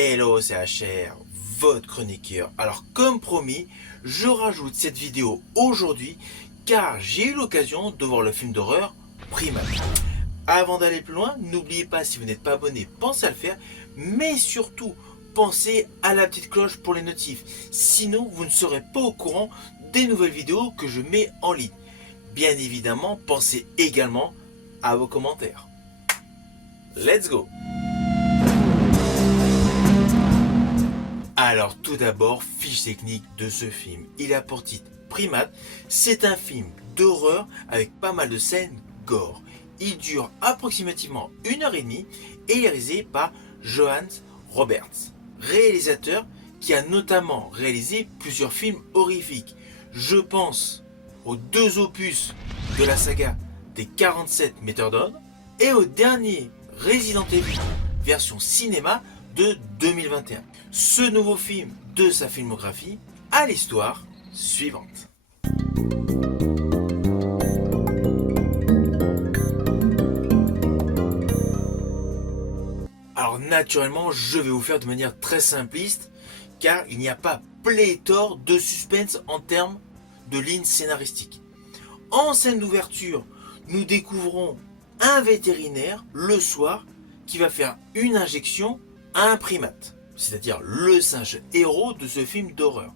Hello, c'est HR, votre chroniqueur. Alors, comme promis, je rajoute cette vidéo aujourd'hui car j'ai eu l'occasion de voir le film d'horreur Primal. Avant d'aller plus loin, n'oubliez pas, si vous n'êtes pas abonné, pensez à le faire, mais surtout, pensez à la petite cloche pour les notifs. Sinon, vous ne serez pas au courant des nouvelles vidéos que je mets en ligne. Bien évidemment, pensez également à vos commentaires. Let's go! Alors tout d'abord, fiche technique de ce film. Il a pour titre Primate. C'est un film d'horreur avec pas mal de scènes gore. Il dure approximativement 1h30 et est réalisé par Johannes Roberts, réalisateur qui a notamment réalisé plusieurs films horrifiques. Je pense aux 2 opus de la saga des 47 Méthodes et au dernier Resident Evil version cinéma de 2021. Ce nouveau film de sa filmographie a l'histoire suivante. Alors naturellement, je vais vous faire de manière très simpliste, car il n'y a pas pléthore de suspense en termes de lignes scénaristiques. En scène d'ouverture, nous découvrons un vétérinaire le soir qui va faire une injection à un primate, c'est-à-dire le singe héros de ce film d'horreur.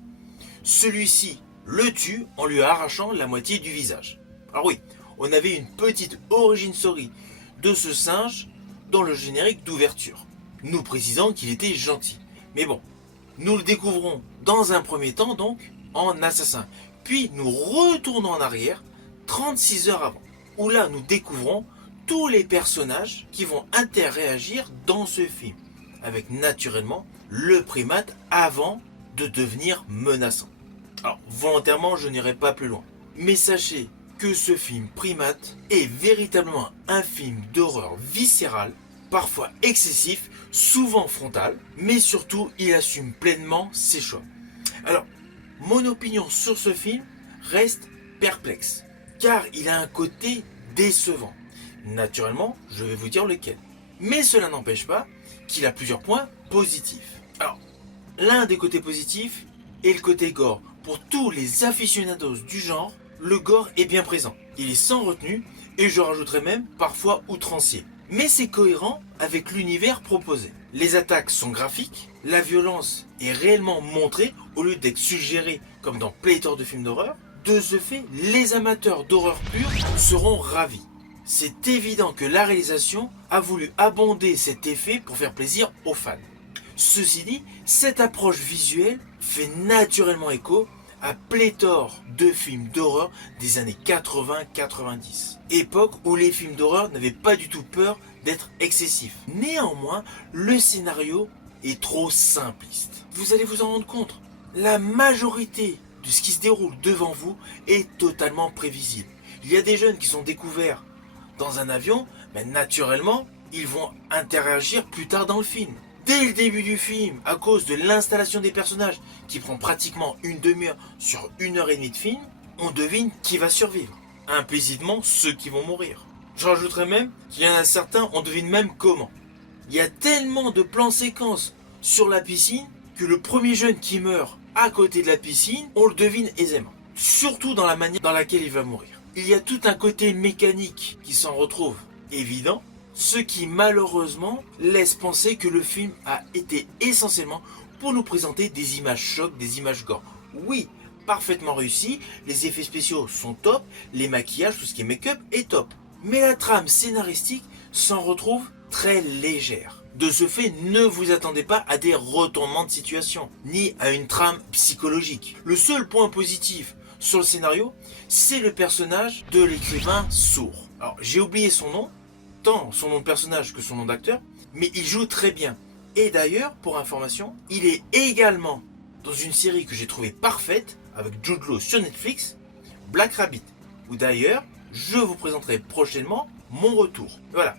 Celui-ci le tue en lui arrachant la moitié du visage. Alors oui, on avait une petite origin story de ce singe dans le générique d'ouverture, nous précisant qu'il était gentil. Mais bon, nous le découvrons dans un premier temps donc en assassin. Puis nous retournons en arrière 36 heures avant, où là nous découvrons tous les personnages qui vont interréagir dans ce film, avec naturellement le primate avant de devenir menaçant. Alors volontairement je n'irai pas plus loin, mais sachez que ce film Primate est véritablement un film d'horreur viscérale, parfois excessif, souvent frontal, mais surtout il assume pleinement ses choix. Alors mon opinion sur ce film reste perplexe, car il a un côté décevant. Naturellement je vais vous dire lequel, mais cela n'empêche pas qu'il a plusieurs points positifs. Alors, l'un des côtés positifs est le côté gore. Pour tous les aficionados du genre, le gore est bien présent. Il est sans retenue et je rajouterais même parfois outrancier. Mais c'est cohérent avec l'univers proposé. Les attaques sont graphiques, la violence est réellement montrée au lieu d'être suggérée comme dans pléthore de films d'horreur. De ce fait, les amateurs d'horreur pure seront ravis. C'est évident que la réalisation a voulu abonder cet effet pour faire plaisir aux fans. Ceci dit, cette approche visuelle fait naturellement écho à pléthore de films d'horreur des années 80-90. Époque où les films d'horreur n'avaient pas du tout peur d'être excessifs. Néanmoins, le scénario est trop simpliste. Vous allez vous en rendre compte, la majorité de ce qui se déroule devant vous est totalement prévisible. Il y a des jeunes qui sont découverts dans un avion, mais naturellement, ils vont interagir plus tard dans le film. Dès le début du film, à cause de l'installation des personnages, qui prend pratiquement une demi-heure sur 1h30 de film, on devine qui va survivre. Implicitement, ceux qui vont mourir. Je rajouterais même qu'il y en a certains, on devine même comment. Il y a tellement de plans séquences sur la piscine, que le premier jeune qui meurt à côté de la piscine, on le devine aisément. Surtout dans la manière dans laquelle il va mourir. Il y a tout un côté mécanique qui s'en retrouve évident, ce qui malheureusement laisse penser que le film a été essentiellement pour nous présenter des images chocs, des images gore. Oui, parfaitement réussi, les effets spéciaux sont top, les maquillages, tout ce qui est make-up est top. Mais la trame scénaristique s'en retrouve très légère. De ce fait, ne vous attendez pas à des retournements de situation, ni à une trame psychologique. Le seul point positif sur le scénario, c'est le personnage de l'écrivain sourd. Alors j'ai oublié son nom, tant son nom de personnage que son nom d'acteur, mais il joue très bien. Et d'ailleurs, pour information, il est également dans une série que j'ai trouvée parfaite, avec Jude Law sur Netflix, Black Rabbit, où d'ailleurs, je vous présenterai prochainement mon retour. Voilà.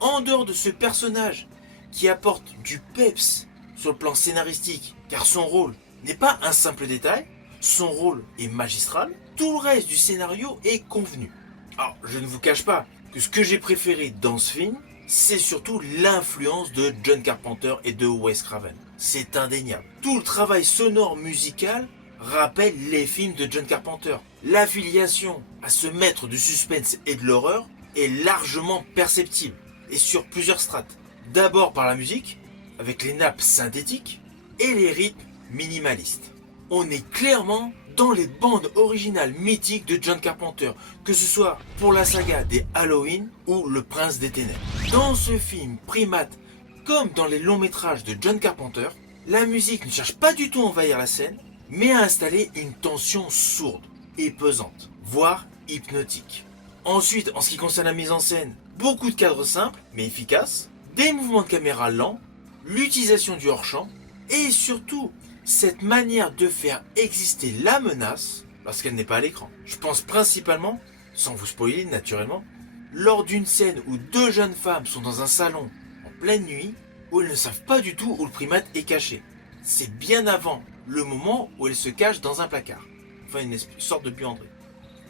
En dehors de ce personnage qui apporte du peps sur le plan scénaristique, car son rôle n'est pas un simple détail, son rôle est magistral, tout le reste du scénario est convenu. Alors, je ne vous cache pas que ce que j'ai préféré dans ce film, c'est surtout l'influence de John Carpenter et de Wes Craven. C'est indéniable. Tout le travail sonore musical rappelle les films de John Carpenter. L'affiliation à ce maître du suspense et de l'horreur est largement perceptible, et sur plusieurs strates. D'abord par la musique, avec les nappes synthétiques, et les rythmes minimalistes. On est clairement dans les bandes originales mythiques de John Carpenter, que ce soit pour la saga des Halloween ou Le Prince des Ténèbres. Dans ce film Primate, comme dans les longs métrages de John Carpenter, la musique ne cherche pas du tout à envahir la scène, mais à installer une tension sourde et pesante, voire hypnotique. Ensuite, en ce qui concerne la mise en scène, beaucoup de cadres simples mais efficaces, des mouvements de caméra lents, l'utilisation du hors-champ, et surtout cette manière de faire exister la menace lorsqu'elle n'est pas à l'écran. Je pense principalement, sans vous spoiler naturellement, lors d'une scène où deux jeunes femmes sont dans un salon en pleine nuit où elles ne savent pas du tout où le primate est caché. C'est bien avant le moment où elles se cachent dans un placard, enfin une sorte de buanderie.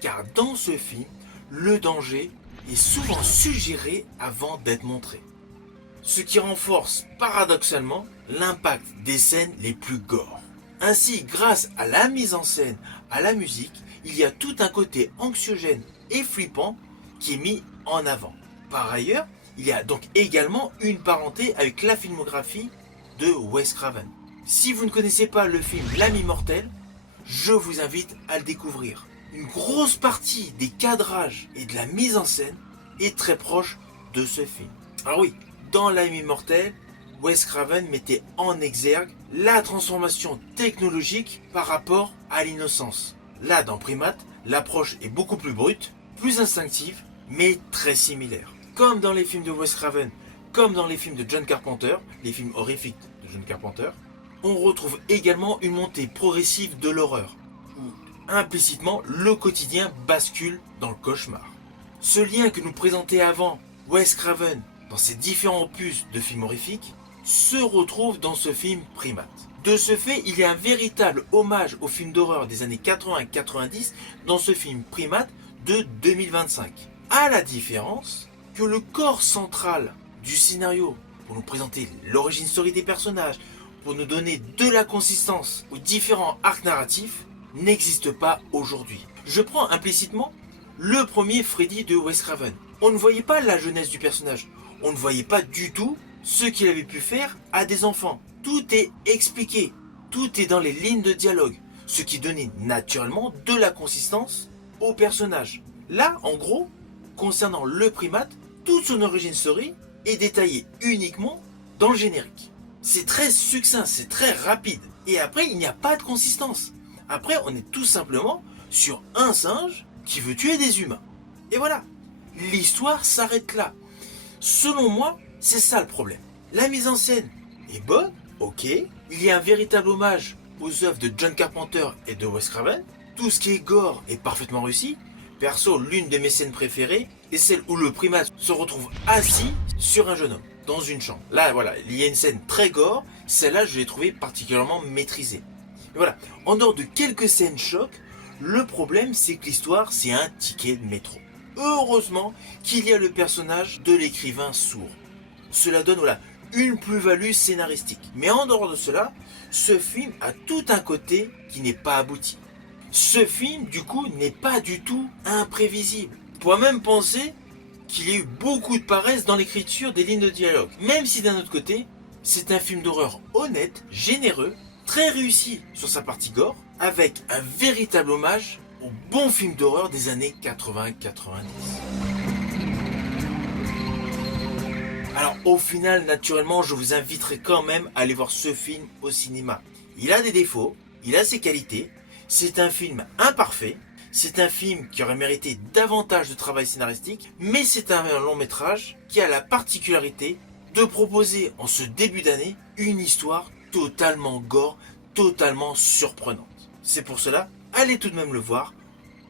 Car dans ce film, le danger est souvent suggéré avant d'être montré. Ce qui renforce paradoxalement l'impact des scènes les plus gore. Ainsi, grâce à la mise en scène, à la musique, il y a tout un côté anxiogène et flippant qui est mis en avant. Par ailleurs, il y a donc également une parenté avec la filmographie de Wes Craven. Si vous ne connaissez pas le film L'Ami Mortel, je vous invite à le découvrir. Une grosse partie des cadrages et de la mise en scène est très proche de ce film. Alors oui, dans L'Ami Mortel, Wes Craven mettait en exergue la transformation technologique par rapport à l'innocence. Là, dans Primate, l'approche est beaucoup plus brute, plus instinctive, mais très similaire. Comme dans les films de Wes Craven, comme dans les films de John Carpenter, les films horrifiques de John Carpenter, on retrouve également une montée progressive de l'horreur, où implicitement le quotidien bascule dans le cauchemar. Ce lien que nous présentait avant Wes Craven dans ses différents opus de films horrifiques se retrouve dans ce film Primate. De ce fait, il y a un véritable hommage aux films d'horreur des années 80 et 90 dans ce film Primate de 2025. À la différence que le corps central du scénario, pour nous présenter l'origine story des personnages, pour nous donner de la consistance aux différents arcs narratifs, n'existe pas aujourd'hui. Je prends implicitement le premier Freddy de Wes Craven. On ne voyait pas la jeunesse du personnage. On ne voyait pas du tout ce qu'il avait pu faire à des enfants. Tout est expliqué. Tout est dans les lignes de dialogue. Ce qui donnait naturellement de la consistance au personnage. Là, en gros, concernant le primate, toute son origin story est détaillée uniquement dans le générique. C'est très succinct, c'est très rapide. Et après, il n'y a pas de consistance. Après, on est tout simplement sur un singe qui veut tuer des humains. Et voilà. L'histoire s'arrête là. Selon moi, c'est ça le problème. La mise en scène est bonne, ok. Il y a un véritable hommage aux œuvres de John Carpenter et de Wes Craven. Tout ce qui est gore est parfaitement réussi. Perso, l'une de mes scènes préférées est celle où le primate se retrouve assis sur un jeune homme, dans une chambre. Là, voilà, il y a une scène très gore. Celle-là, je l'ai trouvée particulièrement maîtrisée. Et voilà, en dehors de quelques scènes choc, le problème, c'est que l'histoire, c'est un ticket de métro. Heureusement qu'il y a le personnage de l'écrivain sourd. Cela donne voilà, une plus-value scénaristique. Mais en dehors de cela, ce film a tout un côté qui n'est pas abouti. Ce film, du coup, n'est pas du tout imprévisible. On pourrait même penser qu'il y a eu beaucoup de paresse dans l'écriture des lignes de dialogue. Même si d'un autre côté, c'est un film d'horreur honnête, généreux, très réussi sur sa partie gore, avec un véritable hommage au bon film d'horreur des années 80-90. Alors au final, naturellement, je vous inviterai quand même à aller voir ce film au cinéma. Il a des défauts, il a ses qualités, c'est un film imparfait, c'est un film qui aurait mérité davantage de travail scénaristique, mais c'est un long métrage qui a la particularité de proposer en ce début d'année une histoire totalement gore, totalement surprenante. C'est pour cela, allez tout de même le voir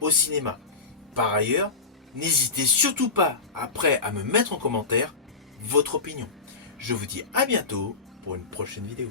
au cinéma. Par ailleurs, n'hésitez surtout pas après à me mettre en commentaire votre opinion. Je vous dis à bientôt pour une prochaine vidéo.